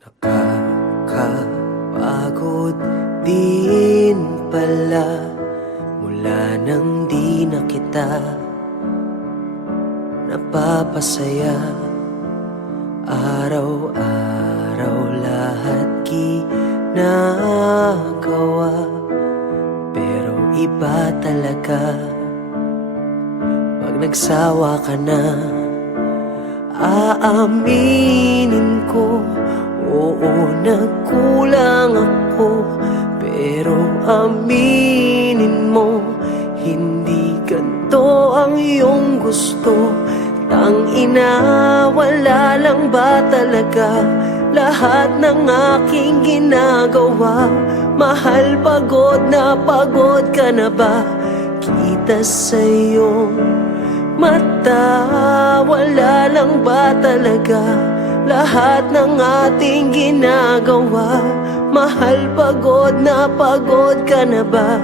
Nakakapagod din pala mula nang di na kita napapasaya. Araw-araw lahat ginagawa, pero iba talaga pag nagsawa ka na. Aaminin ko, oo, nagkulang ako, pero aminin mo, hindi ganito ang iyong gusto. Tangina, wala lang ba talaga lahat ng aking ginagawa? Mahal, pagod ka na ba? Kita sa iyong mata, wala lang ba talaga lahat ng ating ginagawa? Mahal, pagod ka na ba?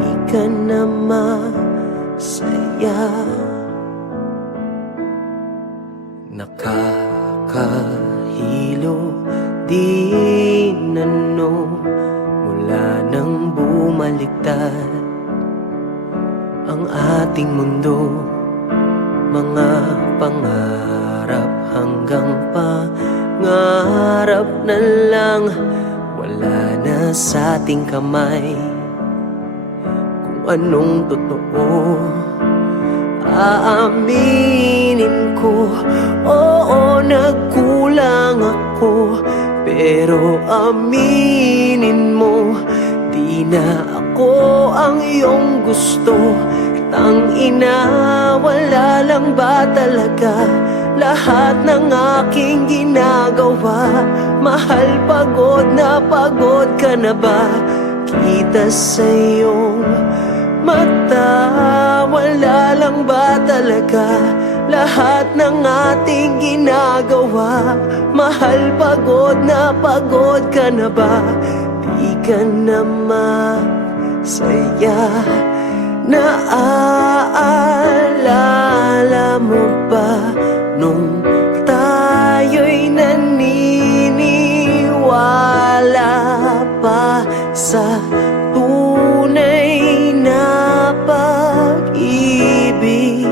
Di ka na masaya. Nakakahilo din ano mula nang bumaliktad ang ating mundo. Mga pangarap hanggang pangarap na lang, wala na sa ating kamay kung anong totoo. Aaminin ko, oo, nagkulang ako, pero aminin mo, di na ako ang iyong gusto. Tangina, wala lang ba talaga lahat ng aking ginagawa? Mahal, pagod ka na ba? Kita sa iyong mata, wala lang ba talaga lahat ng ating ginagawa? Mahal, pagod ka na ba? Di ka na masaya. Naaalala mo ba nung tayo'y naniniwala pa sa tunay na pag-ibig?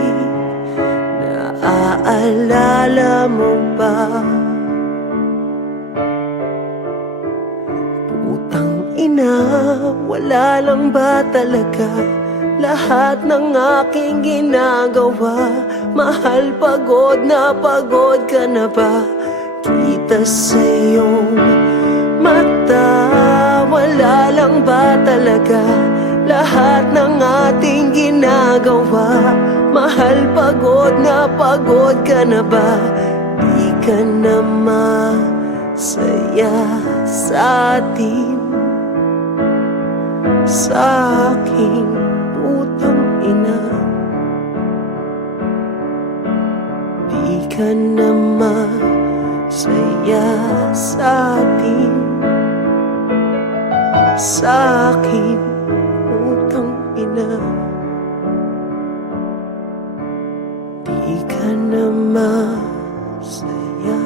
Naaalala mo ba? Putang ina, wala lang ba talaga lahat ng aking ginagawa? Mahal, pagod ka na ba? Kita sa iyong mata, wala lang ba talaga lahat ng ating ginagawa? Mahal, pagod ka na ba? Di ka na masaya sa atin, sa aking putang ina. Di ka na masaya sa atin, sa aking putang ina. Di ka na masaya.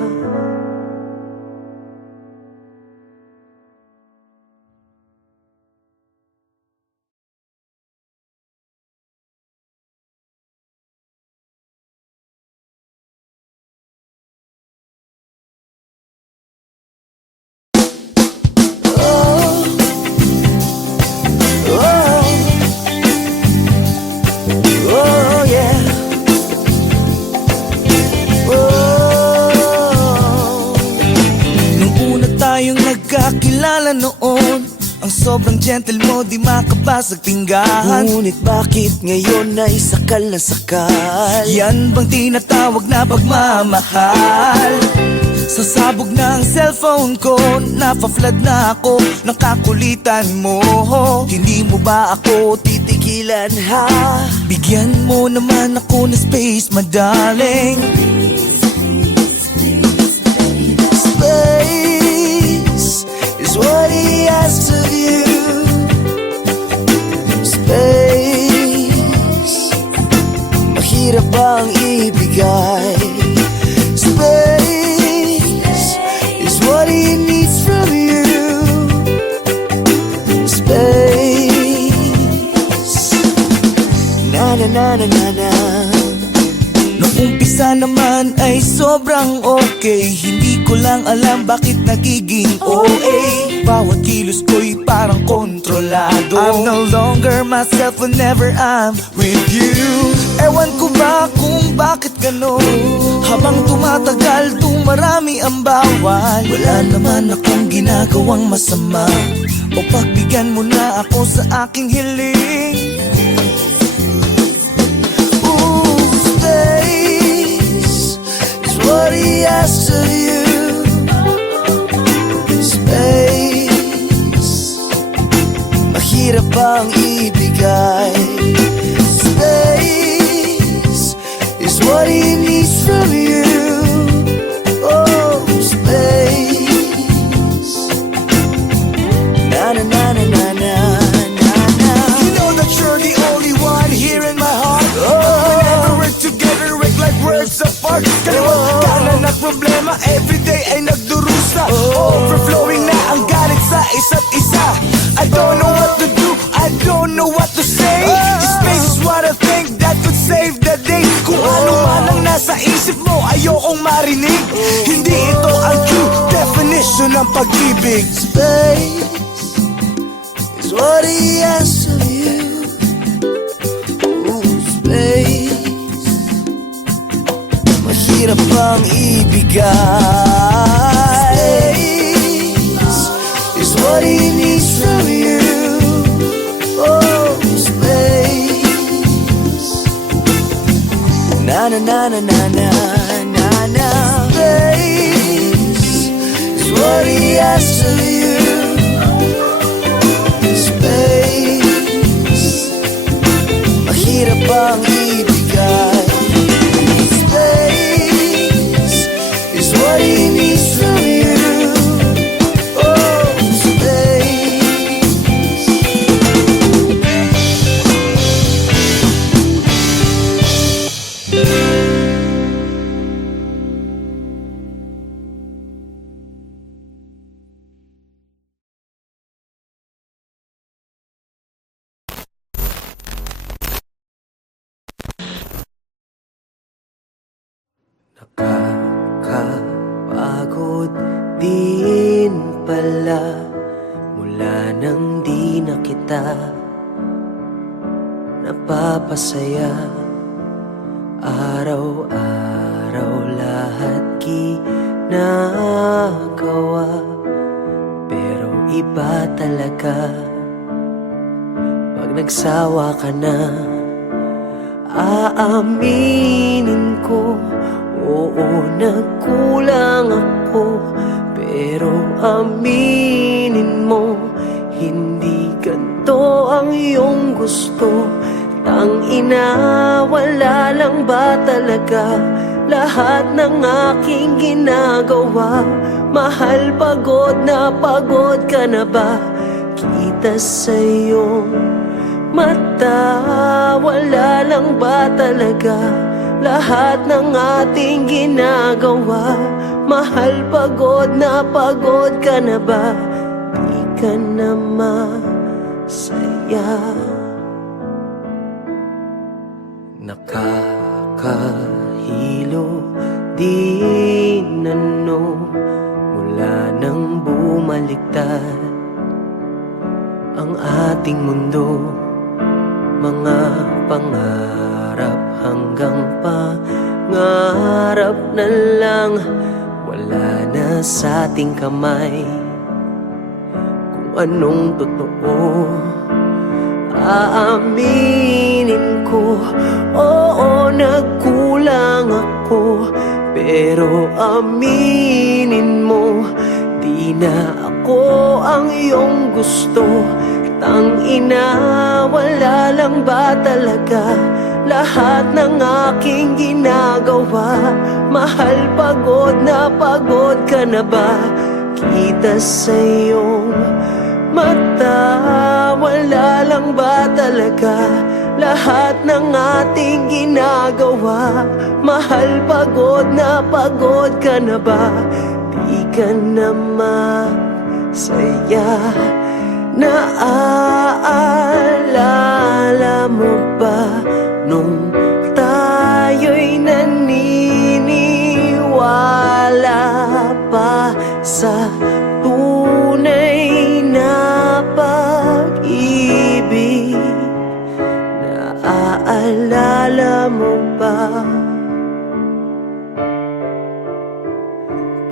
Kakilala noon, ang sobrang gentle mo, di makabasag tinggahan. Ngunit bakit ngayon ay sakal na sakal? Yan bang tinatawag na pagmamahal? Sasabog na ang cellphone ko, napaflood na ako ng kakulitan mo. Hindi mo ba ako titigilan ha? Bigyan mo naman ako ng space, madaling. Space is what he asks of you. Space, mahirap bang ibigay? Space is what he na na na na. Nung umpisa naman ay sobrang okay. Hindi ko lang alam bakit nagiging OA. Bawat kilos ko'y parang kontrolado. I'm no longer myself whenever I'm with you. Ewan ko ba kung bakit ganon. Habang tumatagal, dumarami ang bawal. Wala naman akong ginagawang masama. O pagbigyan mo na ako sa aking hiling. What he asks of you, space. Mahirap bang ibigay? Space is what he needs from you. Oh, space. Na na na na na na na na. You know that you're the only one here in my heart. Whenever we're together, we're like worlds apart. Kaliwat kanan at problema, everyday ay nagdurusa. Overflowing na ang galit sa isa't isa. I don't know what to do, I don't know what to say. Space is what I think that could save the day. Kung ano man ang nasa isip mo, ayokong marinig. Hindi ito ang true definition ng pag-ibig. Space is what he asks of you. Ooh, space. Mahirap bang ibigay? Space is what he needs from you. Oh, space. Na na na na na na na na. Space is what he asks of you. Space. Mahirap bang ibigay? What he needs from you. Oh, space. Pagod din pala mula nang di na kita napapasaya. Araw-araw lahat ginagawa, pero iba talaga pag nagsawa ka na. Aaminin ko, oo, nagkulang ako, pero aminin mo, hindi ganito ang iyong gusto. Tangina, wala lang ba talaga lahat ng aking ginagawa? Mahal, pagod ka na ba? Kita sa iyong mata, wala lang ba talaga lahat ng ating ginagawa? Mahal, pagod ka na ba? Di ka na masaya. Nakakahilo din ano mula nang bumaliktad ang ating mundo. Mga pangarap hanggang pangarap na lang, wala na sa ating kamay kung anong totoo. Aaminin ko, oo, nagkulang ako, pero aminin mo, di na ako ang iyong gusto. Tangina, wala lang ba talaga lahat ng aking ginagawa? Mahal, pagod ka na ba? Kita sa iyong mata, wala lang ba talaga lahat ng ating ginagawa? Mahal, pagod ka na ba? Di ka na masaya. Naaalala mo ba Nung tayo'y naniniwala pa sa tunay na pag-ibig, naaalala mo ba?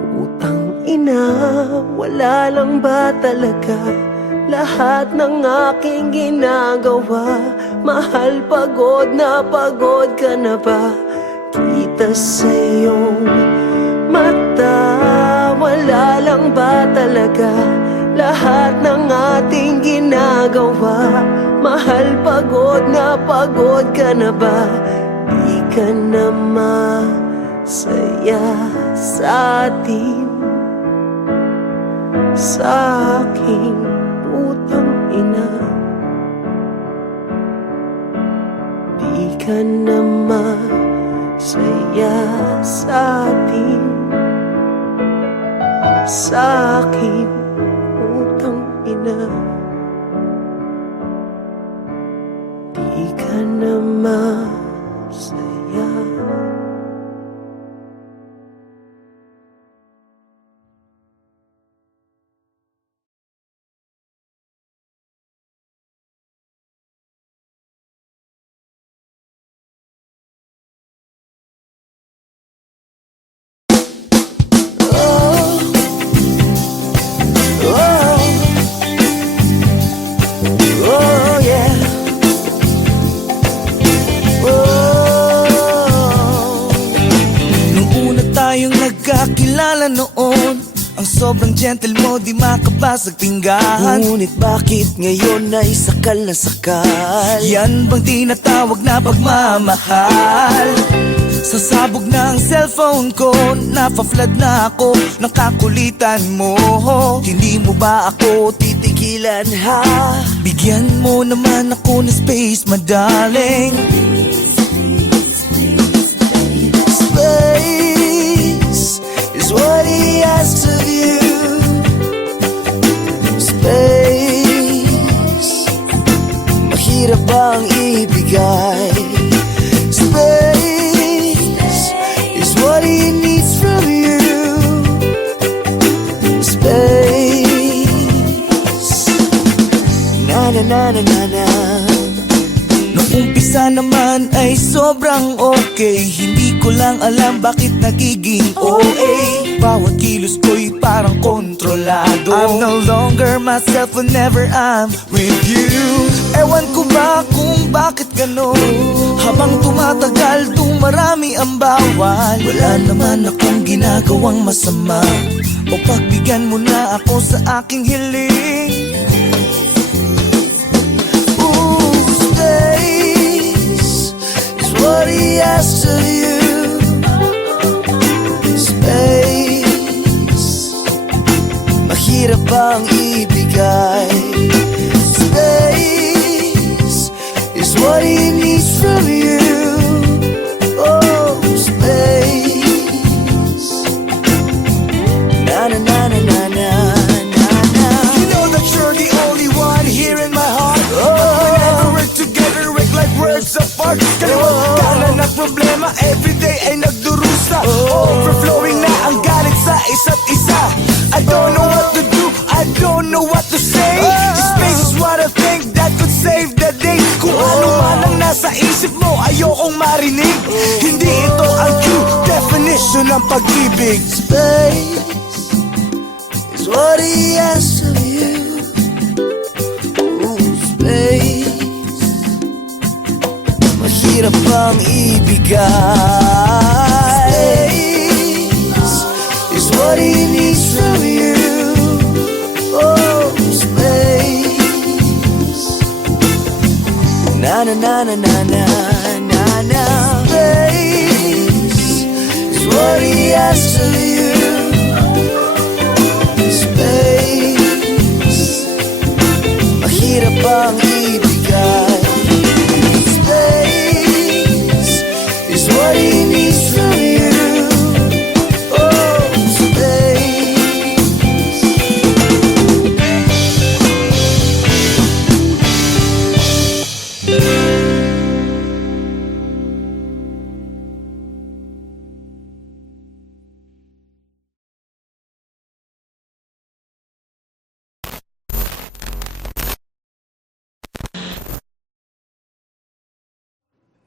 Putang ina, wala lang ba talaga lahat ng aking ginagawa? Mahal, pagod ka na ba? Kita sa iyong mata, wala lang ba talaga lahat ng ating ginagawa? Mahal, pagod ka na ba? Di ka na masaya sa atin, sa aking putang ina. Di ka na masaya sa atin, sa aking putang ina. Di ka na masaya. Oh yeah. Nung una tayong nagkakilala noon, ang sobrang gentle mo di makabasag pinggan. Ngunit bakit ngayon ay sakal na sakal? Yan bang tinatawag na pagmamahal? Sa sabog ng cellphone ko, nafa-flood na ako ng kakulitan mo. Hindi mo ba ako titigilan ha? Bigyan mo naman ako ng space, madaling. Space is what he asks of you. Space, mahirap bang ibigay? Space is what he needs from you. Space, na na na na na na. Nung umpisa naman ay sobrang okay, hindi ko lang alam bakit nagiging OA. Bawat kilos ko'y parang kontrolado. I'm no longer myself whenever I'm with you. Ewan ko ba kung bakit ganon? Habang tumatagal, dumarami ang bawal. Wala naman akong ginagawang masama, o pagbigyan mo na ako sa aking hiling. Space is what he asks of you. Space, mahirap bang ibigay? Space is what he needs from you. Oh, space, na na na na na na na na. You know that you're the only one here in my heart. Whenever we're together, we're like worlds apart. Kaliwat kanan ng problema, everyday ay nagdurusa. Overflowing na ang galit sa isa't isa. I don't know what to do, I don't know what to say. Space is what I think that could save the day. Kung ano man ang nasa isip mo, ayokong marinig. Hindi ito ang true definition ng pag-ibig. Space is what he asks of you. Ooh, space, mahirap bang ibigay? Space is what he needs from you. Oh, space, na na na na na na na na. Space is what he asks of you. Space, mahirap bang ibigay? Space is what he needs from you. Oh, space.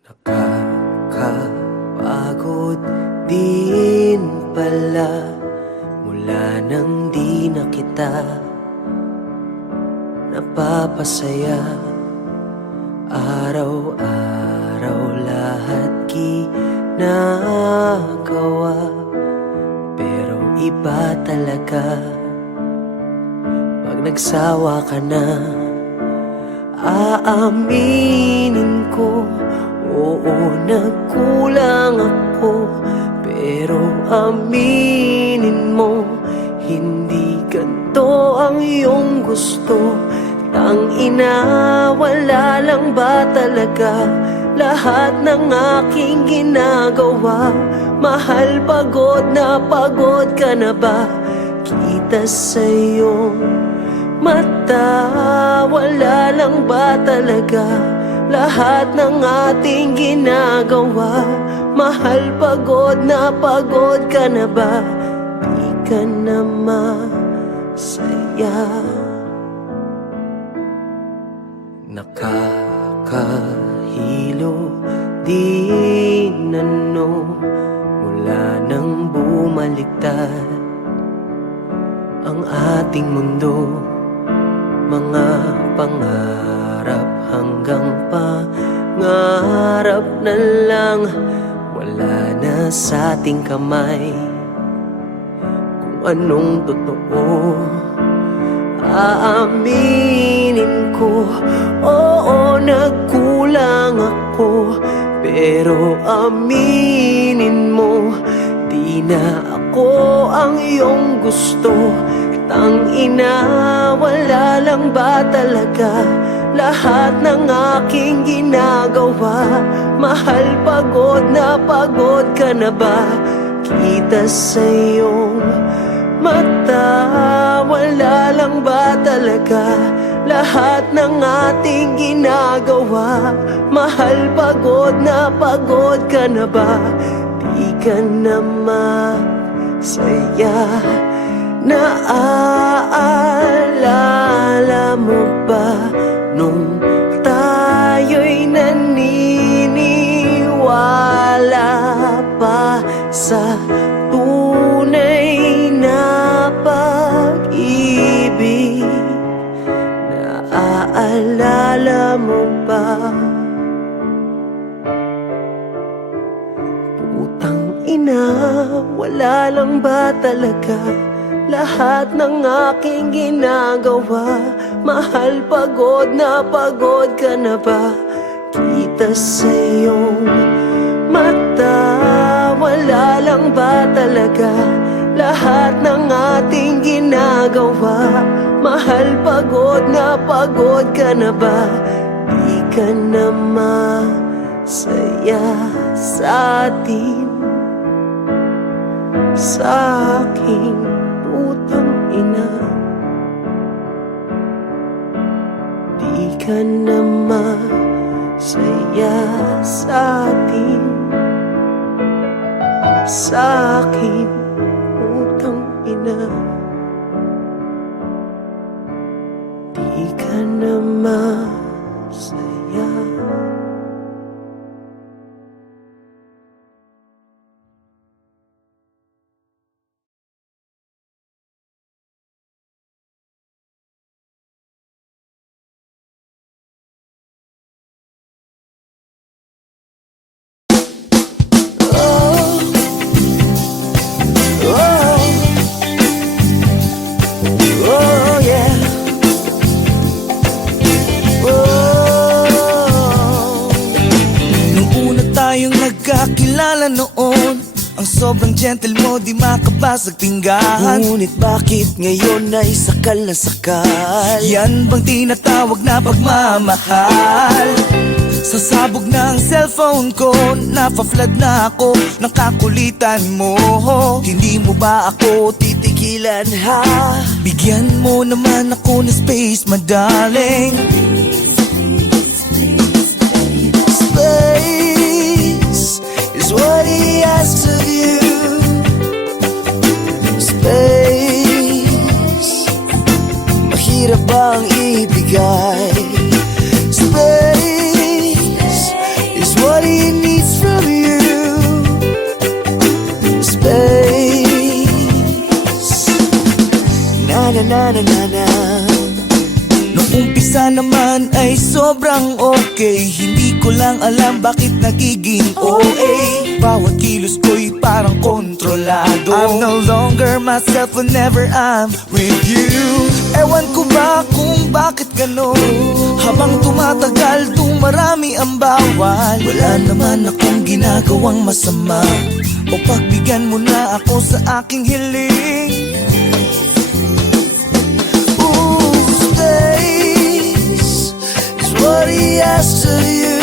Nakakapagod din pala mula nang di na kita napapasaya. Araw-araw lahat ginagawa, pero iba talaga pag nagsawa ka na. Aaminin ko, oo, nagkulang ako, pero aminin mo, hindi ganito ang iyong gusto. Tangina, wala lang ba talaga lahat ng aking ginagawa? Mahal, pagod ka na ba? Kita sa iyong mata, wala lang ba talaga lahat ng ating ginagawa? Mahal, pagod ka na ba? Di ka na masaya. Nakakahilo din ano mula nang bumaliktad ang ating mundo. Mga pangarap hanggang pangarap na lang, wala na sa ating kamay kung anong totoo. Aaminin ko, oo, nagkulang ako, pero aminin mo, di na ako ang iyong gusto. Tangina, wala lang ba talaga lahat ng aking ginagawa? Mahal, pagod ka na ba? Kita sa iyong mata, wala lang ba talaga lahat ng ating ginagawa? Mahal, pagod ka na ba? Di ka na masaya. Naaalala mo ba nung tayo'y naniniwala pa sa tunay na pag-ibig? Naaalala mo ba? Putang ina, wala lang ba talaga lahat ng aking ginagawa? Mahal, pagod ka na ba? Kita sa iyong mata, wala lang ba talaga lahat ng ating ginagawa? Mahal, pagod ka na ba? Di ka na masaya sa atin, sa aking putang ina. Di ka na masaya sa atin, sa aking putang ina. Di ka na masaya. Nagkakilala noon, ang sobrang gentle mo, di makabasag pinggan. Ngunit bakit ngayon ay sakal na sakal? Yan bang tinatawag na pagmamahal? Sa sabog ng cellphone ko, nafa-flood na ako ng kakulitan mo. Hindi mo ba ako titigilan, ha? Bigyan mo naman ako ng space, madaling. Space is what he asks of you. Space, mahirap bang ibigay? Space is what he ngayon ay sobrang okay. Hindi ko lang alam bakit nagiging OA. Bawat kilos ko'y parang kontrolado. I'm no longer myself whenever I'm with you. Ewan ko ba kung bakit ganon. Habang tumatagal, dumarami ang bawal. Wala naman akong ginagawang masama. O pagbigyan mo na ako sa aking hiling. Ooh, space is what he asks of you.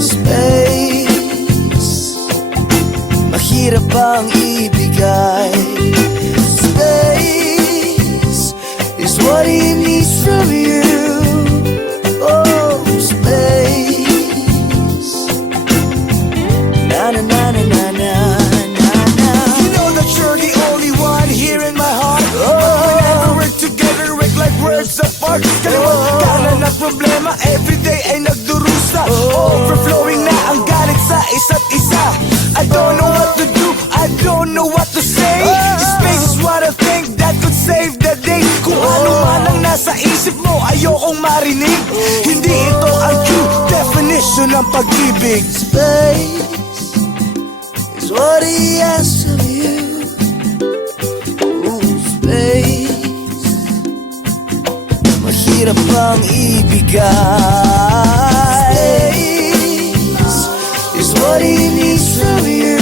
Space, mahirap bang ibigay? Space is what he needs from you. Oh, space. Na na na na na na na. You know that you're the only one here in my heart. But whenever we're together, we're like worlds apart. Kaliwat kanan at problema, everyday ay nagdurusa. Overflowing na ang galit sa isa't isa. I don't know what to do, I don't know what to say. Space is what I think that could save the day. Kung ano man ang nasa isip mo, ayokong marinig. Hindi ito ang true definition ng pag-ibig. Space is what he asks of you. Ooh, space, mahirap bang ibigay? Space is what he needs from you.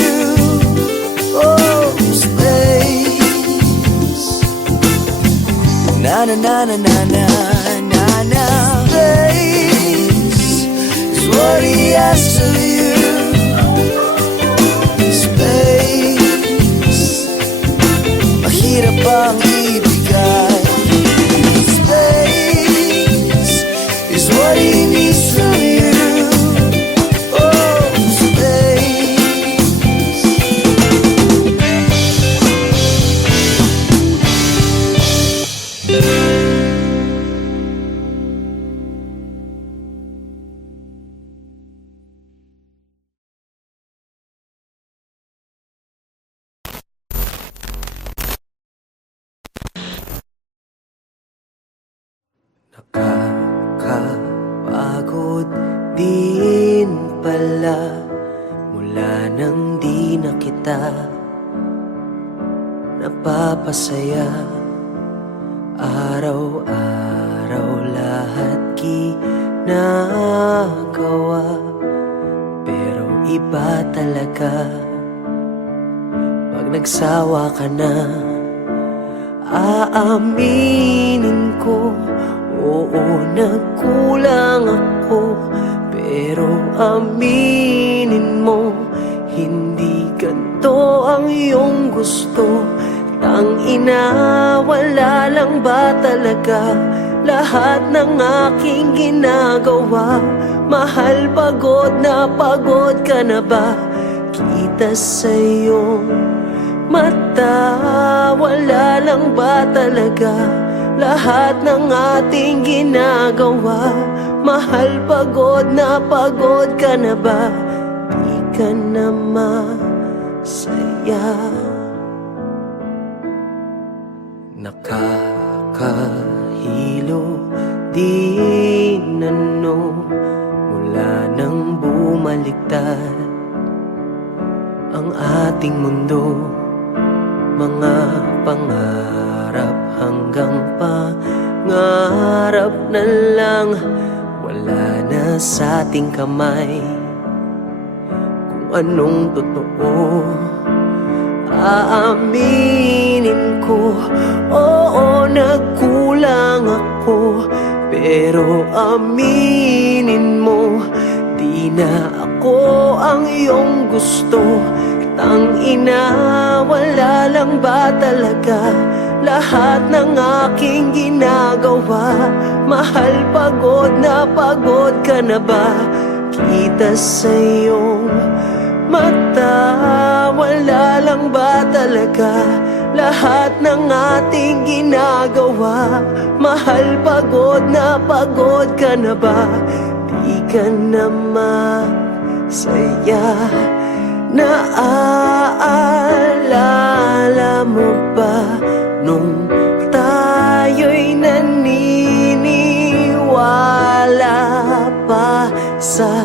Oh, space. Na na na na na na na na. Space is what he asks of you. Space, mahirap bang ibigay? Space is what he needs from you. Oh, space. Nakakapagod din pala mula nang di na kita napapasaya. Araw-araw lahat ginagawa, pero iba talaga pag nagsawa ka na. Aaminin ko, oo, nagkulang ako, pero aminin mo, hindi ganito ang iyong gusto. Tangina, wala lang ba talaga lahat ng aking ginagawa? Mahal, pagod ka na ba? Kita sa iyong mata, wala lang ba talaga lahat ng ating ginagawa? Mahal, pagod ka na ba? Di ka na masaya. Nakakahilo din ano mula nang bumaliktad ang ating mundo. Mga pangarap hanggang pangarap na lang, wala na sa ating kamay kung anong totoo. Aaminin ko, oo, nagkulang ako, pero aminin mo, di na ako ang iyong gusto. Tangina, wala lang ba talaga lahat ng aking ginagawa? Mahal, pagod ka na ba? Kita sa iyong mata, wala lang ba talaga lahat ng ating ginagawa? Mahal, pagod ka na ba? Di ka na masaya. Naaalala mo ba nung tayo'y naninirahan sa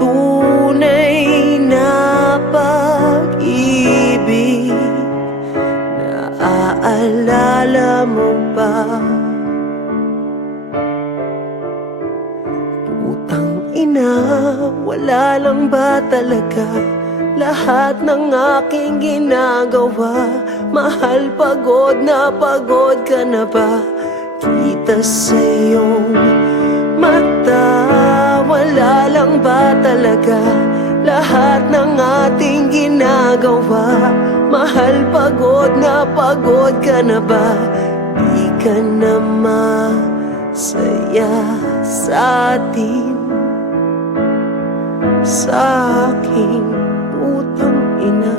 tunay na pag-ibig. Naaalala mo ba? Putang ina, wala lang ba talaga lahat ng aking ginagawa? Mahal, pagod ka na ba? Kita sa iyong mata, wala lang ba talaga lahat ng ating ginagawa? Mahal, pagod ka na ba? Di ka na masaya sa atin, sa aking putang ina.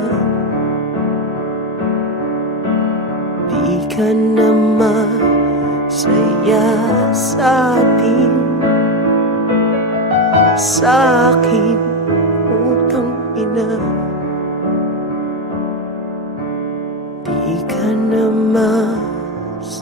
Di ka na masaya sa atin, sa aking putang ina. Di ka na masaya.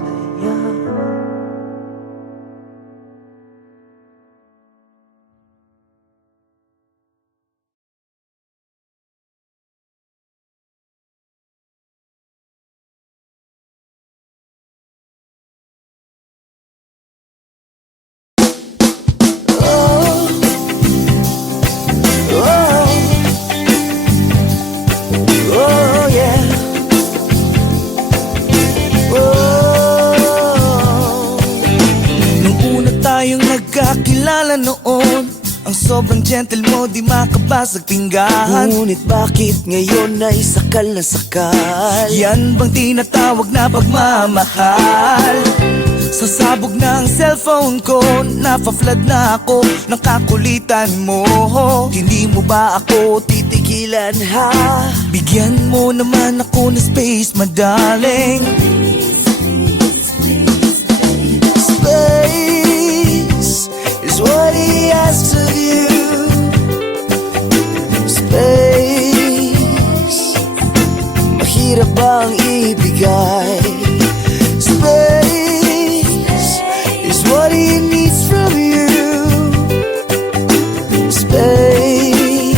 Nagkakilala noon, ang sobrang gentle mo, di makabasag pinggan. Ngunit bakit ngayon ay sakal na sakal? Yan bang tinatawag na pagmamahal? Sa sabog ng cellphone ko, nafa-flood na ako ng kakulitan mo. Hindi mo ba ako titigilan ha? Bigyan mo naman ako ng space, madaling. Space is what he asks of you. Space, mahirap bang ibigay? Space is what he needs from you. Space,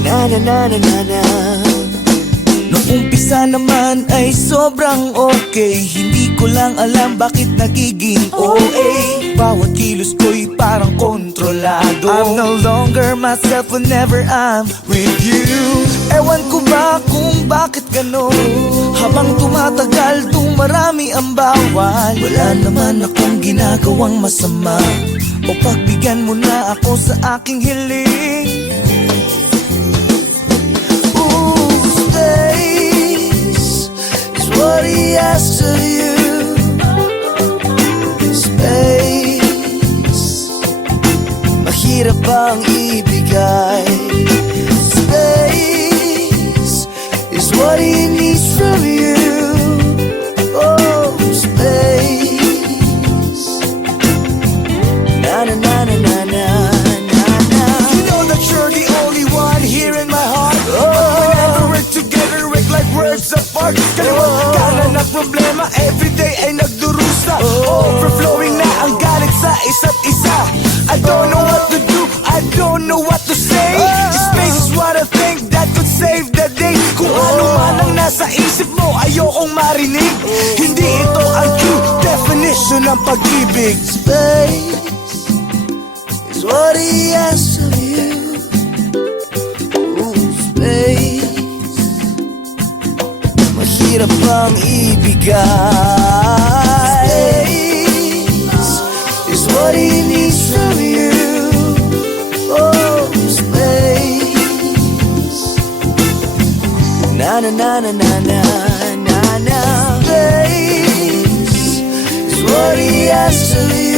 na na na na na na. Nung umpisa naman ay sobrang okay, hindi ko lang alam bakit nagiging OA. Bawat kilos ko'y parang kontrolado. I'm no longer myself whenever I'm with you. Ewan ko ba kung bakit ganon? Habang tumatagal, dumarami ang bawal. Wala naman akong ginagawang masama, o pagbigyan mo na ako sa aking hiling. Space is what he asks of you. Space, mahirap bang ibigay? Space is what he needs from you. Oh, space, na na na na na na na na. You know that you're the only one here in my heart. Together we're like worlds apart. Kaliwat kanan na problema, everyday ay nagdurusa. Overflowing na ang galit sa isa't isa. I don't know what to do, I don't know what to say. Space is what I think that could save the day. Kung ano man ang nasa isip mo, ayokong marinig. Hindi ito ang true definition ng pag-ibig. Space is what he asks of you. Space, mahirap bang ibigay? Space is what he needs from you. Oh, space, na na na na na na na na. Space is what he asks of you.